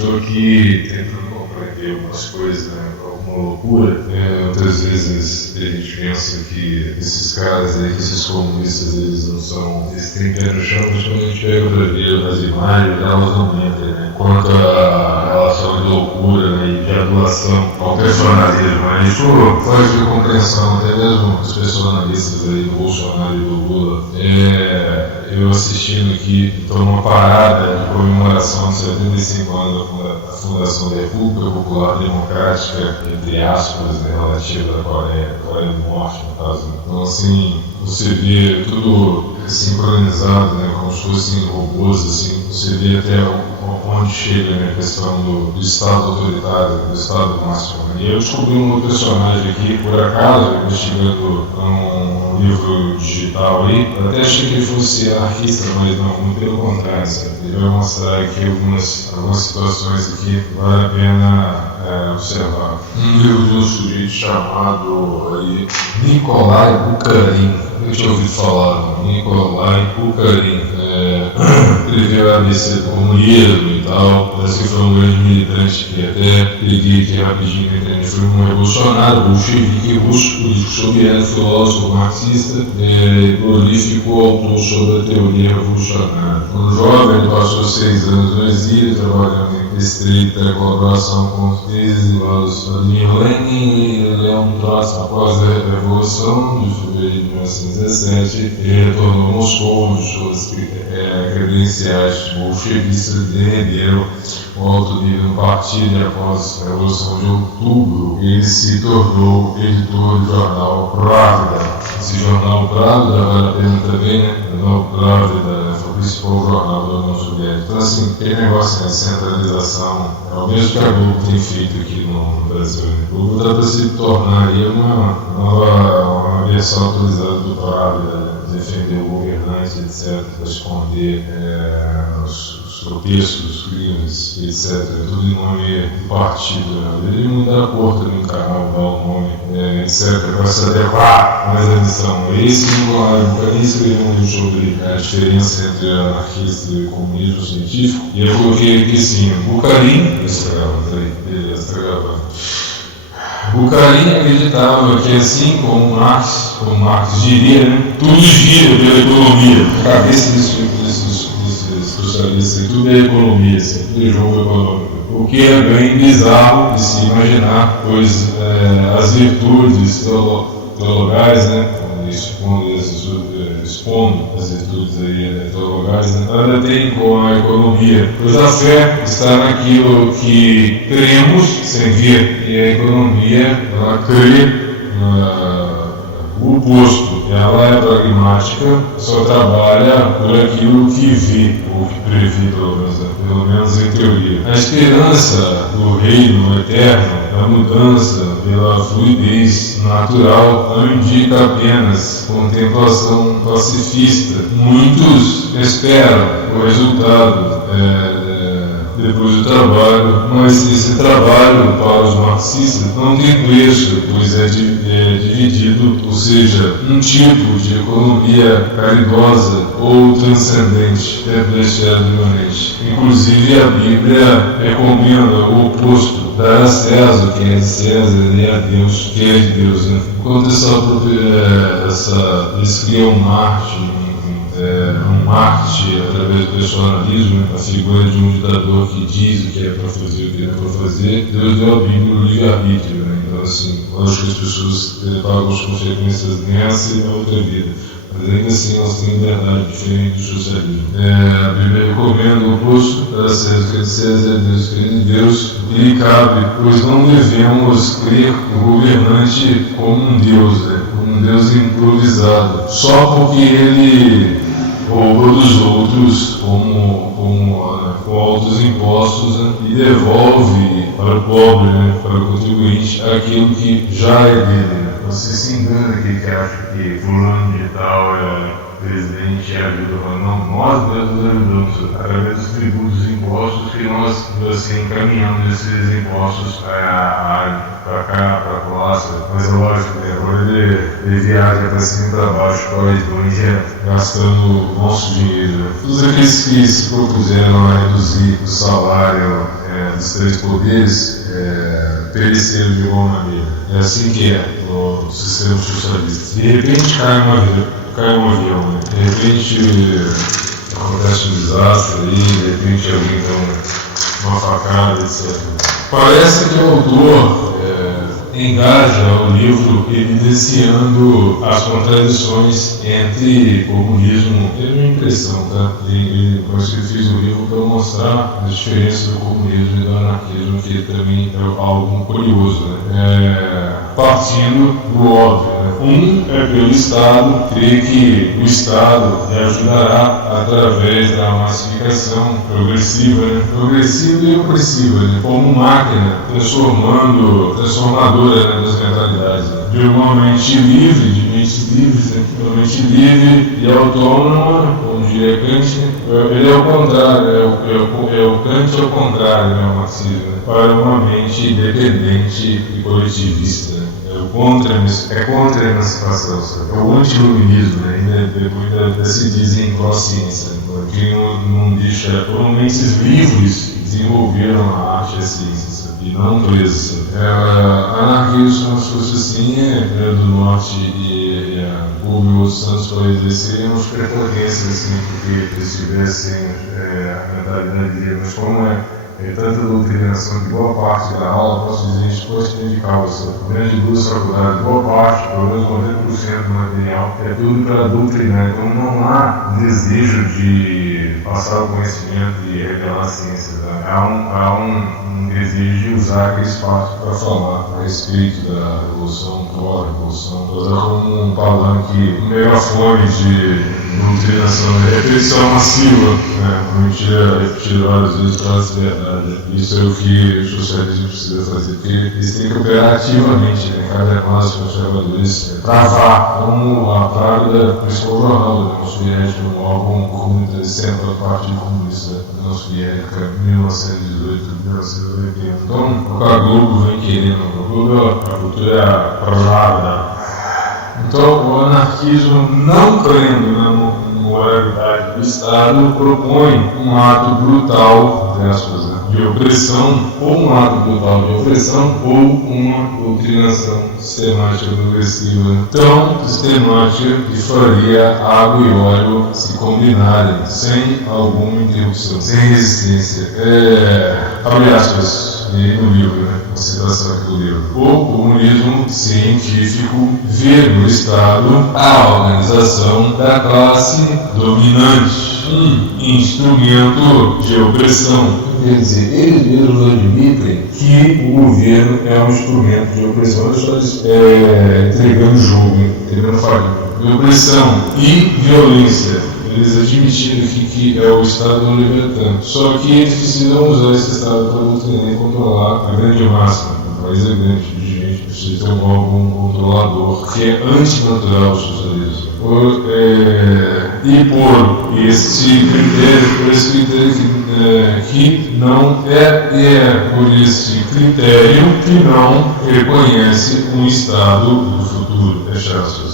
estou aqui tentando compreender algumas coisas, né? Alguma loucura. Muitas vezes a gente pensa que esses caras aí, que esses comunistas, eles não são. Eles têm pé no chão, mas quando a gente pega pra ver as imagens, elas não mentem, né? Quanto à relação de loucura, né, e de adulação ao personalismo, né? Isso faz de compreensão, até mesmo os personalistas aí do Bolsonaro e do Lula. Eu assistindo aqui, estou numa parada de comemoração de 75 anos da Fundação da República Popular Democrática, entre aspas, né, relativa da Coreia do Norte, no caso. Então, assim, você vê tudo sincronizado, né, como se fossem robôs, assim, você vê até onde chega, né, a questão do Estado autoritário, do Estado máximo. E eu descobri um personagem aqui, por acaso, investigando um livro digital aí, eu até achei que ele fosse anarquista, mas não, muito pelo contrário, sabe? Ele vai mostrar aqui algumas situações aqui que vale a pena observar. Um livro de um sujeito chamado aí, Nikolai Bukharin. Eu tinha ouvido falar, Nikolai Bukharin. Escreveu a ABC do comunismo e tal. Parece que foi um grande militante que até peguei aqui rapidinho na internet. Foi um revolucionário, bolchevique russo, político soviético, filósofo marxista, prolífico autor sobre a teoria revolucionária. Quando jovem, ele passou 6 anos no exílio, trabalhando em estreita colaboração com os exilados Vladimir Lenin e Leon Trotsky. Após a Revolução de fevereiro de 1917, ele retornou a Moscou, onde suas credenciais bolchevistas lhe renderam o alto nível no partido, e após a Revolução de Outubro, ele se tornou editor do jornal Pravda. Esse jornal Pravda, vale a pena também, né? O jornal Pravda foi o principal jornal da União Soviética. Então, assim, tem negócio, né, de centralização, é o mesmo que a Globo tem feito aqui no Brasil. Né? A Globo trata-se de tornar aí uma versão atualizada do Pravda, né? Defender o governante, etc., para esconder os tropeços, os crimes, etc., tudo em nome do partido. Né? Ele muda a cor também no canal, dá o nome, etc., para se adequar mais à missão. Esse Bukharin escreveu um livro sobre a diferença entre anarquista e comunismo científico, e eu coloquei aqui assim, Bukharin, beleza, tá gravando. Bukharin acreditava que, assim como Marx diria, né, tudo gira pela economia. A cabeça desses socialistas, tudo é economia, tudo é jogo econômico. O que é bem bizarro de se imaginar, pois as virtudes teologais, né, expondo as virtudes teologais, né, nada tem com a economia, pois a fé está naquilo que cremos sem ver, e a economia, ela crê o oposto. Ela é pragmática, só trabalha por aquilo que vê, ou que prevê, pelo menos em teoria. A esperança do reino eterno, a mudança pela fluidez natural, não indica apenas contemplação pacifista. Muitos esperam o resultado depois do trabalho, mas esse trabalho para os marxistas não tem preço, pois é dividido, ou seja, um tipo de economia caridosa ou transcendente, permanente. Inclusive a Bíblia recomenda o oposto, dar a César o que é de César e a Deus o que é de Deus. Né? Enquanto eles criam um Marte através do personalismo, a figura de um ditador que diz o que é para fazer, o que não é para fazer. Deus deu a Bíblia o livre-arbítrio, né? Então, assim, lógico que as pessoas pagam as consequências nessa e na outra vida, mas ainda assim elas têm liberdade diferente do socialismo. A Bíblia recomenda o oposto, para César o que é de César, Deus o que é de Deus, e lhe cabe, pois não devemos crer no governante como um Deus, né? Como um Deus improvisado, só porque ele rouba dos outros com altos impostos, né, e devolve para o pobre, né, para o contribuinte, aquilo que já é dele. Né. Você se engana aqui que acha que fulano de tal é presidente e ajuda, não, nós mesmos ajudamos através dos tributos e impostos que nós assim, encaminhamos esses impostos para cá, para lá, mas é lógico, né? Agora ele viaja para cima e para baixo, para a Islândia, gastando o nosso dinheiro. Né? Todos aqueles que se propuseram a reduzir o salário dos três poderes pereceram de alguma maneira. É assim que é no sistema socialista. De repente cai um avião, né? De repente acontece um desastre aí, de repente alguém dá uma facada, etc. Parece que o autor engaja o livro evidenciando as contradições entre comunismo. Teve uma impressão, tá? Eu fiz o livro para mostrar as diferenças do comunismo e do anarquismo, que também é algo curioso, né? Partindo do óbvio, né? Um é pelo Estado, crê que o Estado lhe ajudará através da massificação progressiva, né? Progressiva e opressiva, né? Como máquina transformadora, né, das mentalidades, né? De uma mente livre, de mentes livres, né? Uma mente livre e autônoma, como diria Kant, né? Ele é o contrário, o Kant é o contrário, né, o marxismo, né? Para uma mente independente e coletivista, né? Contra a emancipação, é o anti-iluminismo, né? Depois se dizem pró-ciência, né? Que não deixa, foram mentes livres que desenvolveram a arte e a ciência, e não presas. Anarquismo, se fosse assim, do Norte e Rubio dos Santos países seriam os prepotências, assim, porque eles tivessem a mentalidade livre, mas como tanta doutrinação que boa parte da aula, posso dizer, expôs de causa, grande duas faculdades, boa parte, pelo menos 90% do material, é tudo para doutrinar. Então não há desejo de passar o conhecimento e revelar a ciência. Né? Há um desejo de usar aquele espaço para falar a respeito da revolução, pró-revolução, usar como um palanque, um megafone de doutrinação, de repetição massiva, né? Repetir várias vezes para a verdade. Isso é o que o socialismo precisa fazer, porque eles têm que operar ativamente, né? Cabe a nós, conservadores, travar, como a praga do jornal da União Soviética, um órgão comunista central do Partido Comunista da União Soviética, 1918, 1980. Então, o que a Globo vem querendo, a Globo, a cultura privada. Então, o anarquismo, não crendo na moralidade do Estado, propõe um ato brutal, entre aspas, né, de opressão, ou um ato brutal de opressão, ou uma doutrinação sistemática progressiva tão sistemática que faria água e óleo se combinarem, sem alguma interrupção, sem resistência. Abre aspas no livro, né? Uma citação aqui do livro. O comunismo científico vê no Estado a organização da classe dominante, um instrumento de opressão. Quer dizer, eles mesmos admitem que o governo é um instrumento de opressão. Olha só eles entregando jogo, entregando farinha. De opressão e violência. Eles admitiram que é o Estado libertando. Só que eles precisam usar esse Estado para doutrinar e controlar a grande massa. O país é grande, de gente precisa ter um órgão controlador que é antinatural ao socialismo. E por esse critério que não por esse critério que não reconhece um Estado do futuro.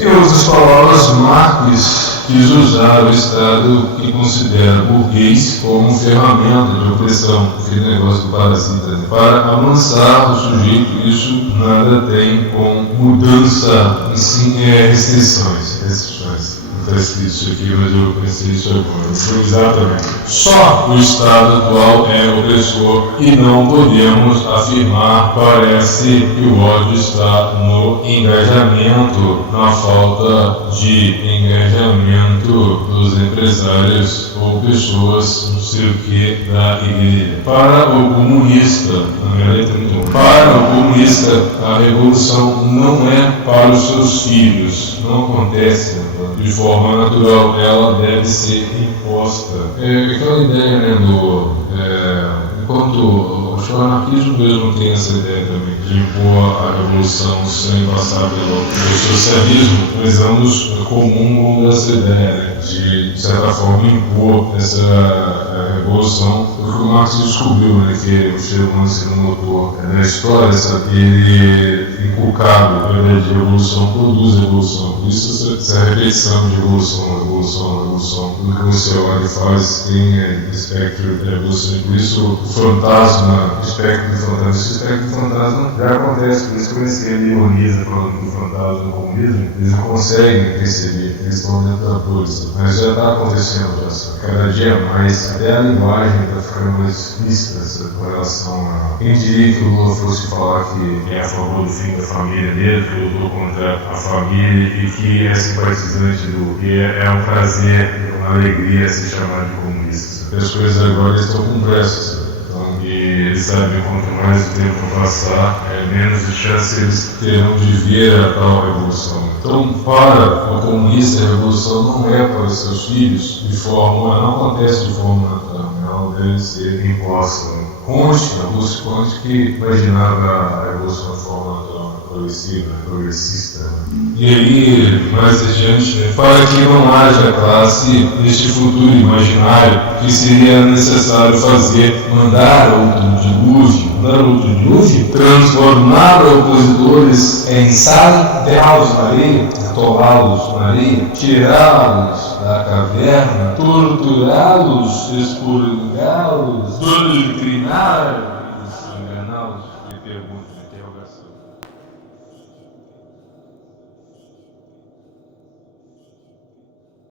Em outras palavras, Marx quis usar o Estado que considera burguês como ferramenta de opressão, aquele negócio do parasita, né? Para amansar o sujeito. Isso nada tem com mudança, e sim restrições. Não está escrito isso aqui, mas eu pensei isso agora. Exatamente. Só o Estado atual é opressor e não podemos afirmar, parece que o ódio está no engajamento, na falta de engajamento dos empresários ou pessoas, não sei o que, da igreja. Para o comunista, a revolução não é para os seus filhos, não acontece de forma natural, ela deve ser imposta. Aquela ideia, né, enquanto acho que o anarquismo mesmo tem essa ideia também, de impor a revolução sem passar pelo socialismo, mas ambos comungam dessa ideia, né, de certa forma impor essa revolução, porque o Marx descobriu, né, que o ser humano sendo motor da história, sabe, ele inculcado a ideia de evolução produz evolução. Por isso essa repetição de evolução, tudo que você olha e faz tem espectro de evolução. Por isso o fantasma, o espectro do fantasma, esse espectro do fantasma já acontece. Por isso que eu escrevi ironiza falando do fantasma do comunismo, eles não conseguem perceber, eles estão dentro da bolsa, mas já está acontecendo já, cada dia mais, até a linguagem está ficando mais explícita com relação a quem diria que o Lula fosse falar que é a favor do fim da família dele, que lutou contra a família e que é simpatizante do que é um prazer, uma alegria se chamar de comunista. As coisas agora estão com pressa, então, e eles sabem quanto mais o tempo passar, menos de chance eles terão de ver a tal revolução. Então, para o comunista, a revolução não é para os seus filhos não acontece de forma natural, ela deve ser imposta. Augusto Conte, que imaginava a revolução de forma natural, progressiva, progressista. E aí, mais adiante, para que não haja classe neste futuro imaginário, que seria necessário mandar outro dilúvio, transformar opositores em sal, enterrá-los na areia, atolá-los na areia, tirá-los da caverna, torturá-los, expurgá-los, doutriná-los, enganá-los, e pergunta de interrogação.